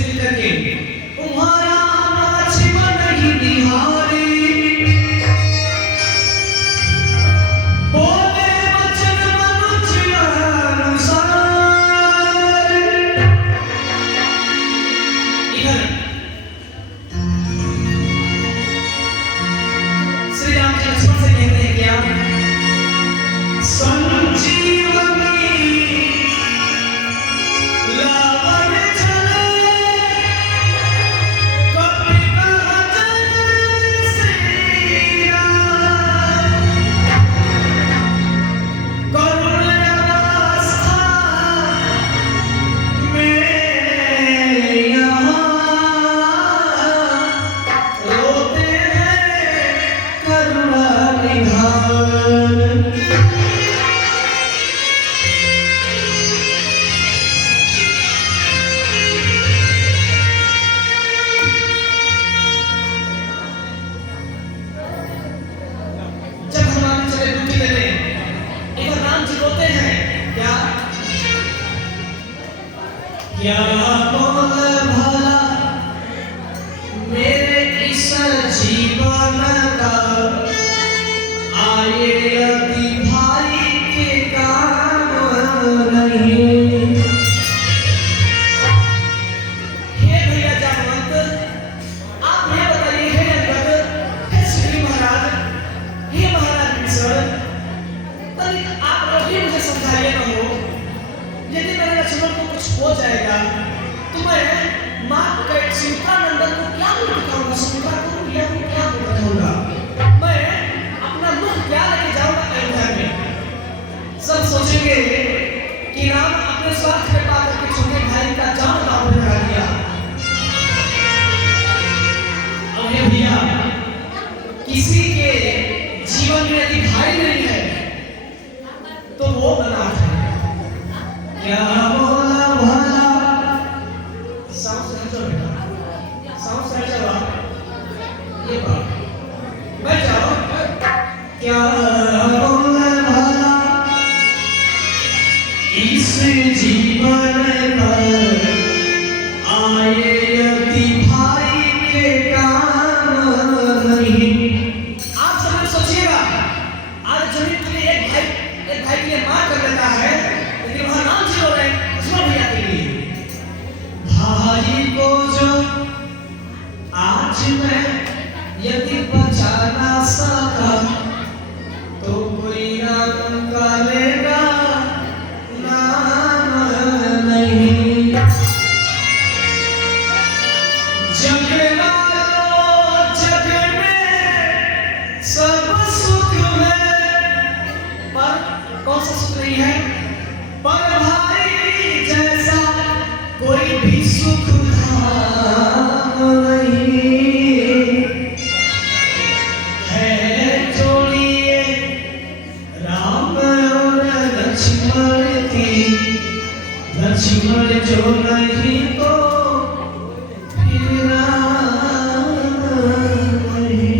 मिल करके तुम्हारा नाच नहीं बिहारी बोले वचन मनुष्य अनुसार। इधर श्री राम जी लक्ष्मण से कहते हैं क्या संजीवनी लावन चले कपि कहत श्री राम करुण अवस्था में यहाँ रोते हैं करुणा निधान। जब हनुमान चले ड्यूटी देने एक बार राम जी रोते हैं क्या क्या बोल भला मेरे इस जीवन का आए यदि भाई के काम नहीं। हे भैया जामवंत आप ये बताइए हे अंगद हे श्री महाराज हे महाराज विभीषण तनिक आप लोग ही मुझे समझाइए ना हो यदि मेरे लक्ष्मण को कुछ हो जाएगा तो मैं माँ सीता नंदन को क्या मुँह दिखाऊंगा सुमित्रा को या क्या मुँह दिखाऊंगा मैं अपना मुख क्या लेके जाऊंगा अयोध्या में। सब सोचेंगे कि राम अपने स्वार्थ में पा करके छोटे भाई का जान दांव में लगा दिया। अब हे भैया किसी के जीवन में यदि भाई नहीं है तो वो अनाथ है। क्या बोला भला सांस है जो बेटा सांस है जो ये बात मैं जाओ क्या बोला भला इस जीवन पर आए यदि भाई के काम नहीं। आप सब सोचिएगा आज जमीन के लिए एक भाई के लिए मार कर लेता है लेकिन वहां नाम जी हो रहे हैं लक्ष्मण भैया के लिए भाई को जो आज मैं यदि बचा ना सका तो कोई नाम करेगा नाम नहीं। जग वालों जग में सब सुख है पर कौन सा सुख नहीं है पर भाई जैसा कोई भी सुख धाम नहीं। है जोड़िए राम और लक्ष्मण की लक्ष्मण जो नहीं तो फिर राम नहीं।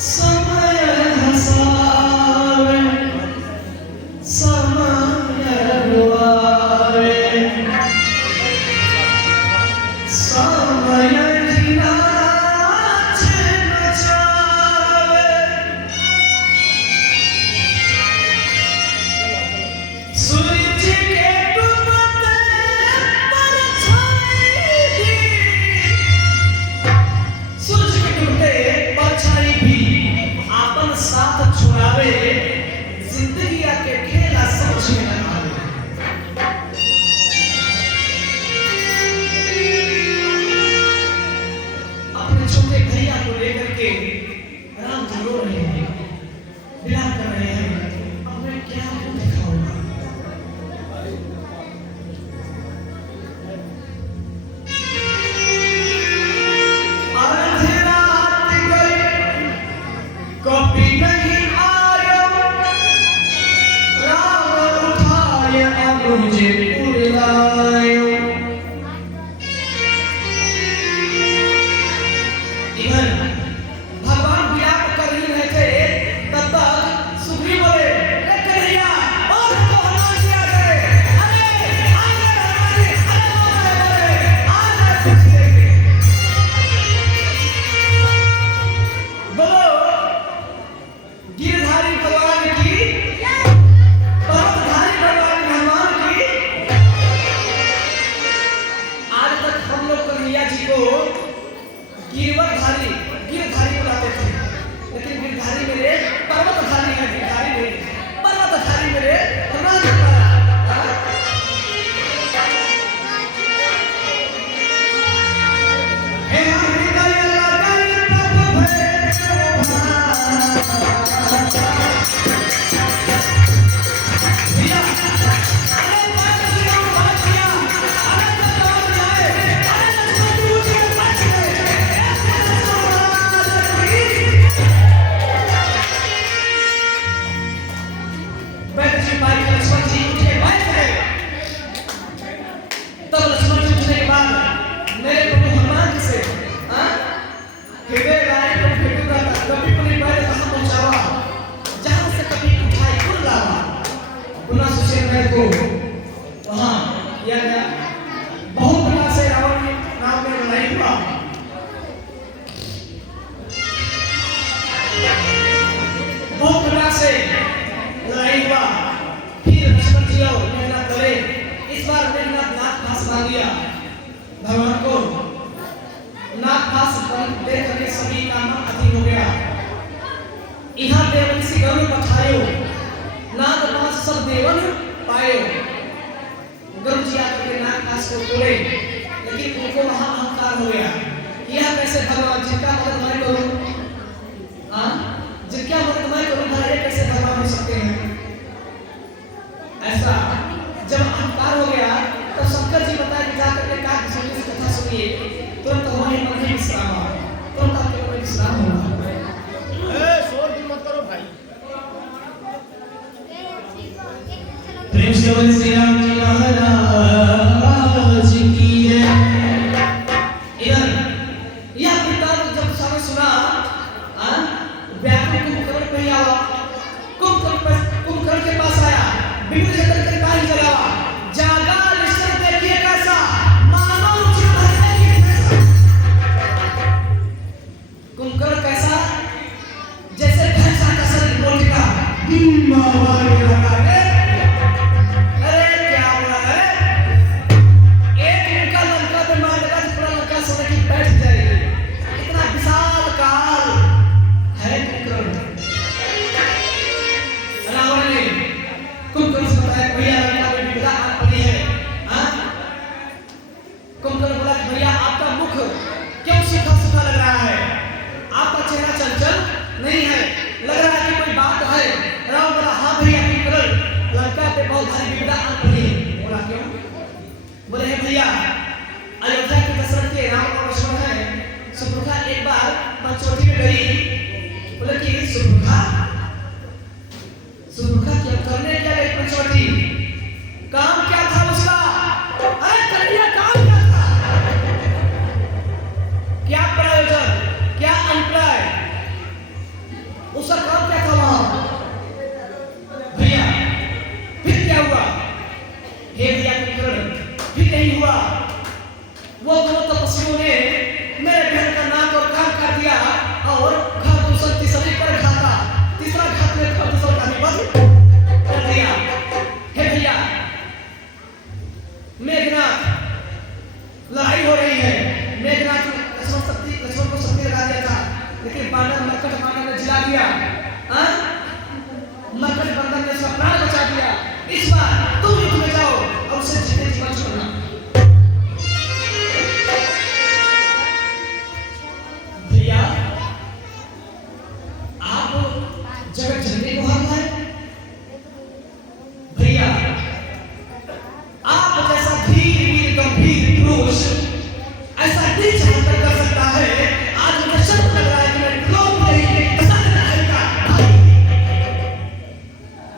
समय हसावे समय रुआवे समय नाच नचावे सूरज के डूबते परछाई भी सूरज के डूबते परछाई भी आपन साथ छुड़ावे जिंदगी के खेला समझ में न आवे। अपने छोटे भैया को लेकर के राम जी रो रहे हैं विलाप कर रहे हैं अब मैं क्या मुंह दिखाऊंगा। आधी रात गई कभी नहीं आया को वहां किया गया। बहुत प्रकार से रावण के नाम में लड़ाई हुआ। बहुत प्रकार से लड़ाई हुआ। फिर लक्ष्मण जी और मेघनाथ बोले, इस बार मेघनाथ नाग फांस मार दिया भगवान को। नाग फांस देख करके सभी का मन अति हो गया। यहाँ देवऋषि गरुड़ पठायो, नाग फांस सब देवन पायो। गरुड़ जी आकर के नाग फांस को तोड़े, लेकिन उनको वहां अहंकार हो गया। यह कैसे भगवान जिनका मदद मैं करूं, जिनका मदद मैं करूं, ये कैसे भगवान हो सकते हैं? ऐसा जब अहंकार हो गया तो शंकर जी बताए कि जाकर के काग की कथा सुनिए, तुरंत हमारे मन में विश्राम आ, तुरंत आपके मन में विश्राम होगा। शोर भी मत करो भाई। प्रेम से बोले श्री राम जी महाराज की है। यह वृत्तांत जब सामने सुना, व्याकुल कुंभकर्ण पे आया। कुंभकर्ण के पास आया, बिल्कुल जतन के बाहर चला, जागा निश्चय देखिए कैसा मानव जीवन है कैसा। कुंभकर्ण कैसा, जैसे भैंसा का शरीर मोटिका मारने लगा है। अरे क्या बोला है, एक उनका लंका पे मार लगा तो पूरा लंका सोने की बैठ जाएगी। इतना विशाल काल है कुंभकर्ण। रावण ने कुंभकर्ण से बताया, भैया लंका में विपदा आ पड़ी है। कुंभकर्ण बोला, भैया आपका मुख क्यों सूखा सूखा लग रहा है? आपका चेहरा चंचल नहीं है, लग रहा है कि कोई बात है। रावण बोला, हाँ भैया कुंभकर्ण, लंका पे बहुत भारी विपदा आ पड़ी है। बोला क्यों? बोले है भैया, अयोध्या के दशरथ के राम और लक्ष्मण है, सुपुत्रा एक बार पंचवटी में गई। बोले कि सुपुत्रा क्या करने क्या गई पंचवटी? काम क्या था उसका? अरे कन्हैया काम क्या था? क्या प्रयोजन, क्या अभिप्राय, उसका काम क्या था वहां? भैया फिर क्या हुआ? हे भैया कुंभकर्ण, फिर नहीं हुआ। वो दोनों तपस्वियों ने मेरे बहन का नाक और कान काट दिया और घात दूसरा तीसरी पर घाता, तीसरा घात में घात दूसरा का निबंध कर दिया। हे भैया मेघनाथ, लड़ाई हो रही है। मेघनाथ लक्ष्मण को शक्ति लगा दिया था, लेकिन बानर मरकट बानर ने जिला दिया। मरकट बंदर ने उसका प्राण बचा दिया। इस बार तुम युद्ध में जाओ और उसे जीते जी मत छोड़ना। भैया आप जगत जननी को हाथ है। भैया आप जैसा धीर गंभीर पुरुष ऐसा नीच हरकत कर सकता है? आज मुझे शक लग रहा है कि मैं लोग नहीं पसंद रहेगा।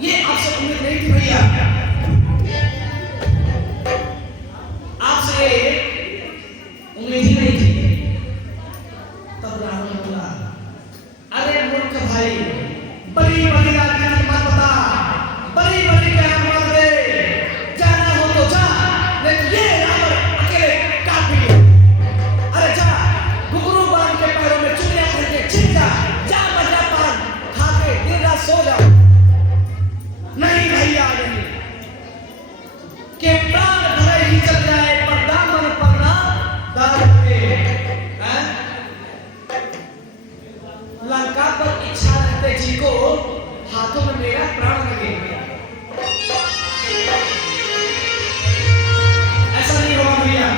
ये आपसे उम्मीद नहीं थी भैया, आपसे उम्मीद ही नहीं थी। तब रावण बोला, अरे मूर्ख भाई, बड़ी बड़ी राजनीति मत बता, बड़ी बड़ी ज्ञान मत दे, जाना हो तो जा, लेकिन ये रावण अकेले काफी है। अरे जा, घुंघरू बांध के पैरों में चुनिया भर के छिप जा, मजा पान खा के दिन रात सो जा। नहीं भैया नहीं, के प्राण भले ही चल जाए पर दामन पर ना दाम दे। लंका पर इच्छा रहते जी को हाथों में मेरा प्राण लगे, ऐसा नहीं होगा भैया।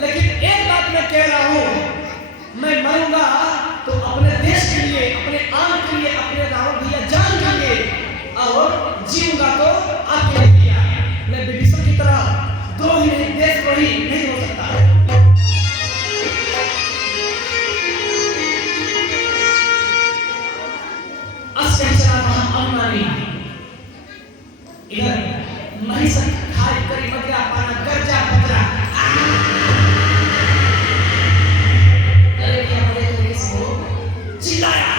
लेकिन एक बात मैं कह रहा हूं, मैं मरूंगा तो अपने देश के लिए, अपने आन के लिए, अपने रावण भैया जान के लिए, और जीऊंगा तो आपके लिए भैया। मैं विभीषण की तरह दो ही नहीं, देश को ही नहीं हो सकता। इधर महिष खाई करी बकरा पाना गरजा बकरा। अरे क्या बोले तो इसको चिल्लाया,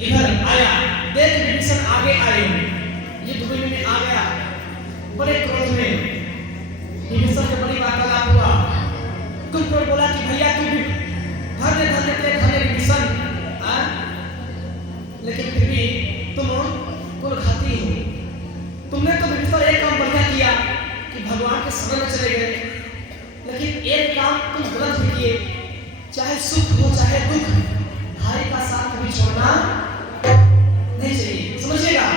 इधर आया, देख विभीषण आगे आए, ये दुबई में आ गया, बड़े क्रोध में विभीषण से बड़ी वार्तालाप हुआ। कुंभकर्ण बोला कि भैया तू भी धन्य तेरे धन्य विभीषण, लेकिन फिर भी तुम कुलघाती हो। तुमने तो विभीषण एक काम बढ़िया किया कि भगवान के शरण में चले गए, लेकिन एक काम तुम गलत भी किए, चाहे सुख हो चाहे दुख, भाई का साथ कभी छोड़ना नहीं चाहिए, समझिएगा।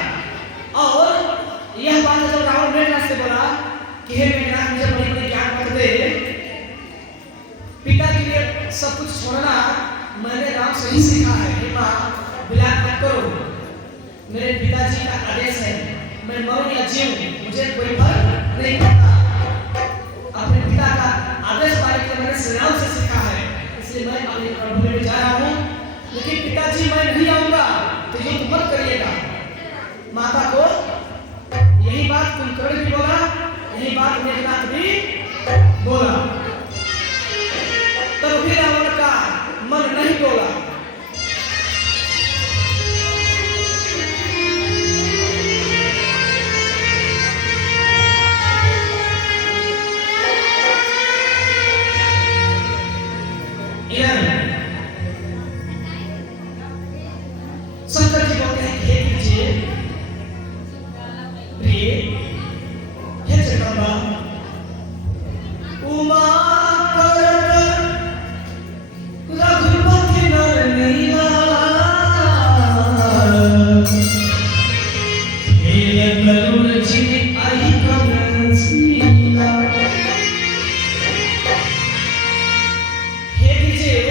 और यह बात जब रावण मेघनाथ से बोला कि हे मेघनाथ मुझे बड़ी बड़ी ज्ञान मत दे, पिता के लिए सब कुछ छोड़ना मैंने राम से ही सीखा है। हे माँ विलाप मत करो, मेरे पिताजी का आदेश है, मैं मरूं या जीऊं मुझे कोई फर्क नहीं पड़ता। अपने पिता का आदेश पालन के मैंने श्री राम से सीखा है, इसलिए मैं अपने प्रभु में जा रहा हूँ, लेकिन पिताजी मैं नहीं आऊंगा तो युद्ध मत करिएगा। माता को यही बात कुंभकर्ण भी बोला, यही बात मेघनाथ भी बोला, तब भी रावण का मन नहीं डोला। शंकर जी बोलते हैं हे कीजिए प्रिय हे जगदम्बा उमा करत रघुपति नर नीला हे करुण जी आई कमल शीला। हे कीजिए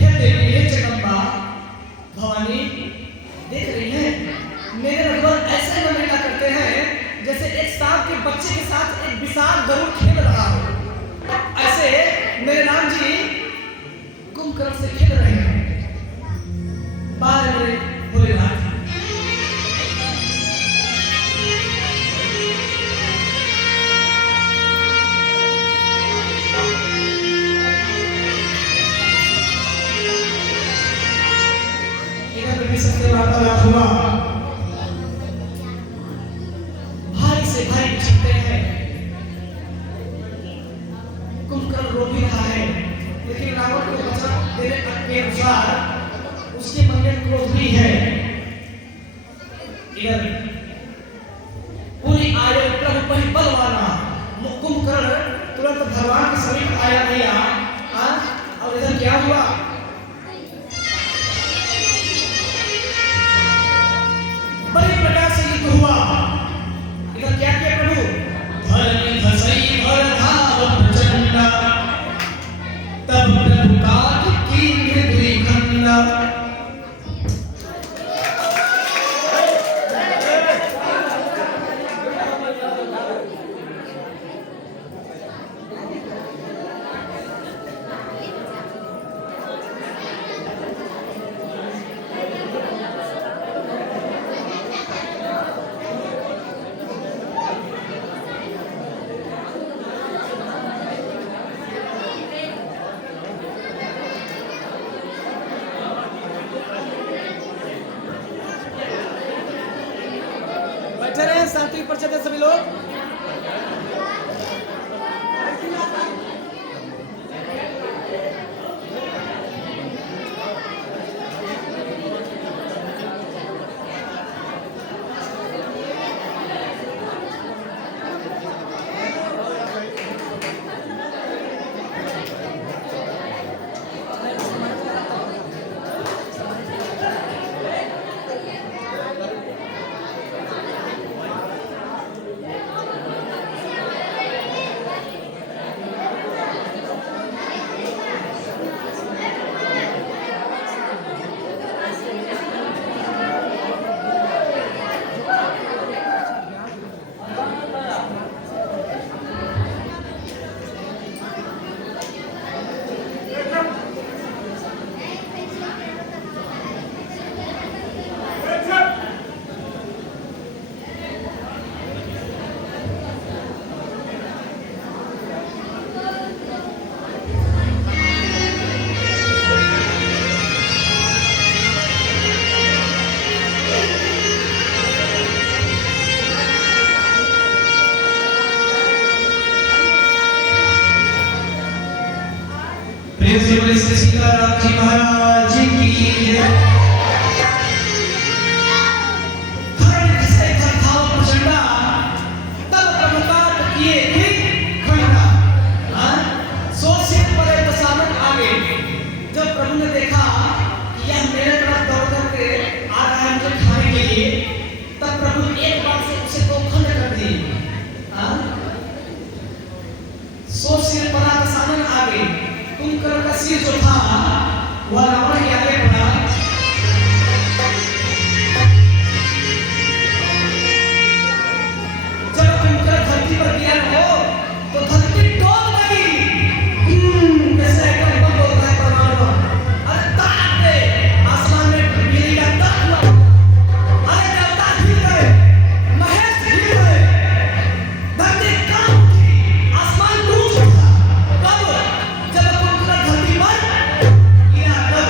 हे देवी हे जगदम्बा भवानी, देख रही हैं मेरे रघुवर ऐसे नमूना करते हैं जैसे एक सांप के बच्चे के साथ एक विशाल गरुड़ खेल रहा हो, ऐसे मेरे राम जी कुंभकर्ण से खेल रहे हैं। बार मेरे भोलेनाथ सबसे वार्तालाप हुआ, भाई से भाई छिपते हैं, कुंभकर्ण रो भी रहा है, लेकिन रावण को वचन देने के अनुसार उसके मन में क्रोध भी है। इधर पूरी आयु प्रभु पर बलवाना कुंभकर्ण तुरंत भगवान के समीप आया भैया, और इधर क्या हुआ, बड़ी प्रकार से युद्ध हुआ। इधर क्या किया प्रभु, धरनी धसई भर धाव प्रचंड, तब प्रभु काट कीन्ह द्विखंड। बैठे रहे शांति पर चलते सभी लोग। सीताराम जी महाराज की जय। धर्म घसे घर खाओ प्रचंडा, तब प्रभुपात किए फिर खंडा। सो सिर पड़े बसावट आगे। जब प्रभु ने देखा कि यह मेरे तरफ दौड़ करके आ रहा है मुझे खाने के लिए, तब प्रभु एक बार से उसे दो खंड कर दिए। सो सिर पड़ा बसावट आगे। कुंभकर्ण का सिर जो था वह रावण के आगे पड़ा। जब कुंभकर्ण धरती पर गिरा हो तो धरती डोल गई। कैसे एकदम बम बोलता है परमाणु। अरे ताक दे आसमान में बिजली का तक हुआ। अरे देवता हिल गए, महेश हिल गए, धरती कांप उठी, आसमान टूट उठा। कब? जब कुंभकर्ण धरती पर गिरा तब।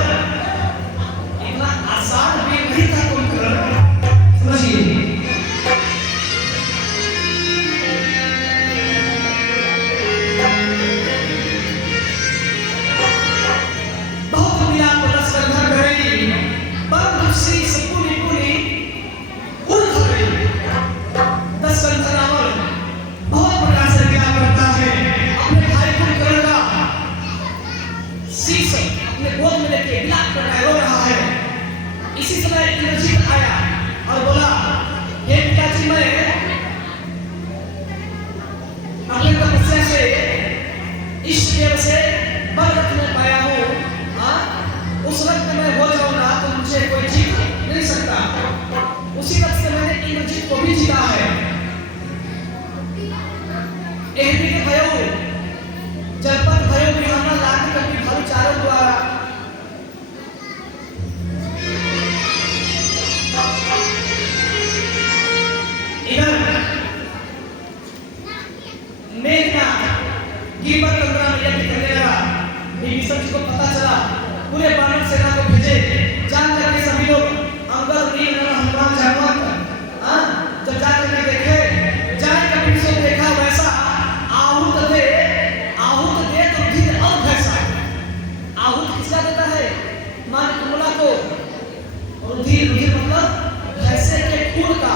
इतना आसान भी नहीं था कुंभकर्ण, समझिए। बहुत मिलाप रस गंधर गई, परम श्री सपुनी पुनी उल्थ गई। दस गंधर रावण बहुत प्रकार से मिलाप करता है अपने भाई कुंभकर्ण का शीश अपने गोद में लेके मिलाप कर रो रहा है। इसी समय इंद्रजीत आया और बोला, हे पिताजी, मैं अपने तपस्या से इष्ट देव से बर रत्न में पाया हूँ। उस रत्न में हो जाऊंगा तो मुझे कोई जीत नहीं सकता। उसी रत्न से मैंने इंद्रजीत को भी जीता है। एहमी के भयो जनपद भयो बिहाना लाख कपि भालू चारों द्वारा इधर मेघनाथ गिरवर तंद्रा में यज्ञ करने लगा। विभीषण जी को पता चला, पूरे वानर सेना को भेजे। जान करके सभी लोग अंगद नील नर हनुमान जामवंत जब जाकर के देखे, जाए कपि से देखा वैसा आहूत दे तो रुधिर और भैसा। आहूत किसका देता है? मां कुमला को। रुधिर मतलब भैंसे के खून का।